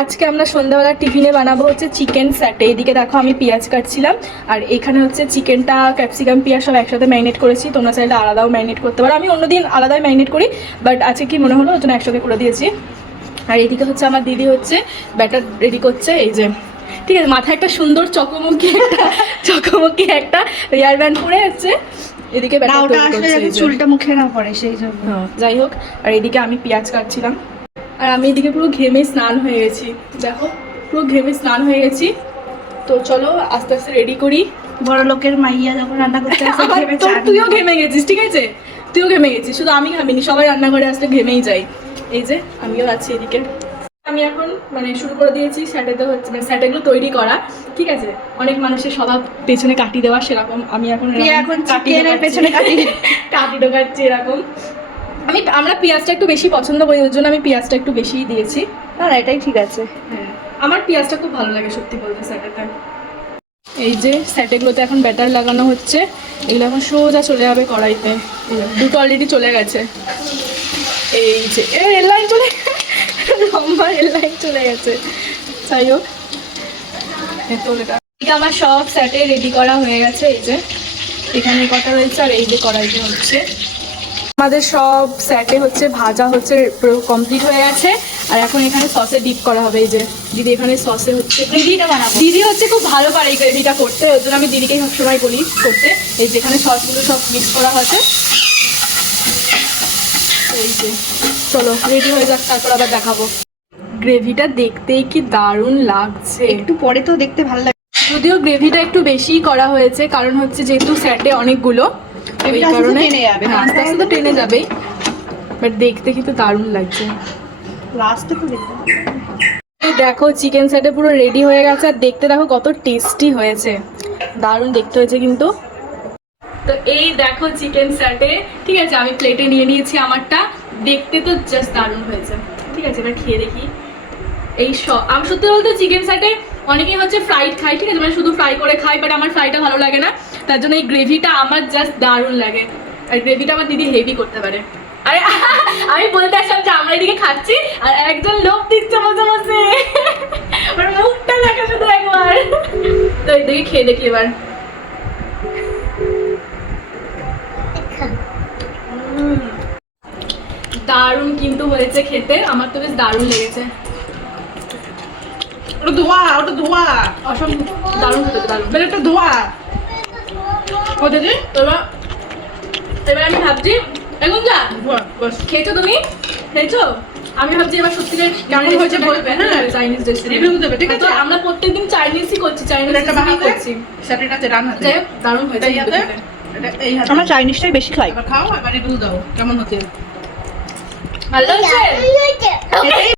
আজকে আমরা সন্ধ্যাবেলা টিফিনে বানাবো হচ্ছে চিকেন স্যাটে। এদিকে দেখো আমি পেঁয়াজ কাটছিলাম, আর এখানে হচ্ছে চিকেনটা ক্যাপসিকাম পেঁয়াজ সব একসাথে ম্যারিনেট করেছি। তোমরা চাইলে আলাদাও ম্যারিনেট করতে পারো, আমি অন্যদিন আলাদাই ম্যারিনেট করি, বাট আজকে কি মনে হলো ওই জন্য একসাথে করে দিয়েছি। আর এদিকে হচ্ছে আমার দিদি হচ্ছে ব্যাটার রেডি করছে, এই যে ঠিক আছে, মাথায় একটা সুন্দর চকমকি একটা হেয়ার ব্যান্ড পরে হচ্ছে। এদিকে চুলটা মুখে না পড়ে সেই জন্য, যাই হোক। আর এদিকে আমি পেঁয়াজ কাটছিলাম, আর আমি এদিকে পুরো ঘেমে স্নান হয়ে গেছি, দেখো পুরো ঘেমে স্নান হয়ে গেছি। তো চলো আস্তে আস্তে রেডি করি। বড় লোকের মাইয়া যখন রান্না করতে তুইও ঘেমে গেছিস, ঠিক আছে, তুইও ঘেমে গেছিস, শুধু আমি ঘামিনি, সবাই রান্নাঘরে আসলে ঘেমেই যাই। এই যে আমিও আছি এদিকে। আমি এখন মানে শুরু করে দিয়েছি স্যাটেতে হচ্ছে, মানে স্যাটেগুলো তৈরি করা, ঠিক আছে। অনেক মানুষের স্বভাব পেছনে কাটি দেওয়া, সেরকম আমি এখন পেছনে কাটি ঢোকাচ্ছি এরকম। আমরা পেঁয়াজটা একটু বেশি পছন্দ করি, ওর জন্য আমি পেঁয়াজটা একটু বেশিই দিয়েছি। না এটাই ঠিক আছে। হ্যাঁ, আমার পেঁয়াজটা খুব ভালো লাগে সত্যি বলতে স্যাটেতে। এই যে স্যাটেগুলোতে এখন ব্যাটার লাগানো হচ্ছে, এগুলো এখন সোজা চলে যাবে কড়াইতে। দুটো অলরেডি চলে গেছে, এই যে রেল লাইন চলে, লম্বা রেল লাইন চলে গেছে। যাই হোক, আমার সব স্যাটে রেডি করা হয়ে গেছে। এই যে এখানে কটা রয়েছে, আর এই যে কড়াইতে হচ্ছে। আমাদের সব স্যাটে হচ্ছে ভাজা হচ্ছে পুরো কমপ্লিট হয়ে গেছে, আর এখন এখানে সসে ডিপ করা হবে। এই যে দিদি এখানে সসে হচ্ছে গ্রেভিটা বানাবো। দিদি হচ্ছে খুব ভালো পারে এই গ্রেভিটা করতে, ওর জন্য আমি দিদিকেই সবসময় বলি করতে। এই যে এখানে সসগুলো সব মিক্স করা হয়েছে। এই যে চলো রেডি হয়ে যাক, তারপর আবার দেখাবো। গ্রেভিটা দেখতেই কি দারুণ লাগছে, একটু পরে তো দেখতে ভালো লাগে। যদিও গ্রেভিটা একটু বেশিই করা হয়েছে, কারণ হচ্ছে যেহেতু স্যাটে অনেকগুলো, ওই কারণে আস্তে আস্তে তো টেনে যাবেই, বাট দেখতে কিন্তু দারুণ লাগছে। দেখো চিকেন স্যাটে পুরো রেডি হয়ে গেছে, আর দেখতে দেখো কত টেস্টি হয়েছে, দারুণ দেখতে হয়েছে কিন্তু। তো এই দেখো চিকেন স্যাটে, ঠিক আছে, আমি প্লেটে নিয়ে নিয়েছি আমারটা, দেখতে তো জাস্ট দারুণ হয়েছে। ঠিক আছে, এবার খেয়ে দেখি। আমি সত্যি বলতে চিকেন স্যাটে অনেকেই হচ্ছে ফ্রাইড খাই, ঠিক আছে, মানে শুধু ফ্রাই করে খাই, বাট আমার ফ্রাইটা ভালো লাগে না, তার জন্য এই গ্রেভিটা আমার জাস্ট দারুণ লাগে। আর গ্রেভিটা আমার দিদি হেভি করতে পারে। আরে আমি বলতে আসলাম যে আমরা এদিকে খাচ্ছি, আর একজন লোক দিচ্ছে বসে বসে, ওর মুখটা দেখা শুধু একবার। তো এদিকে খেয়ে দেখি এবার। দারুণ কিন্তু হয়েছে খেতে, আমার তো বেশ দারুণ লেগেছে। ওটা ধোয়া অসম্ভব দারুণ হতে দারুণ, একটা ধোয়া। এবার আমি ভাবছি এখন যা খেয়েছো, তুমি খেয়েছো, আমি ভাবছি এবার সত্যিকার কেমন হয়েছে বলবে। হ্যাঁ, চাইনিজ রিভিউ দেবে, ঠিক আছে। আমরা প্রত্যেকদিন চাইনিজই করছি, চাইনিজ একটা বানাতে করছি স্যাটেটাতে রান্না। যাই হোক দারুণ হয়েছে। আমরা চাইনিজটাই বেশি খাই। এবার খাও, এবার রিভিউ দাও কেমন হচ্ছে। ভালো হয়েছে।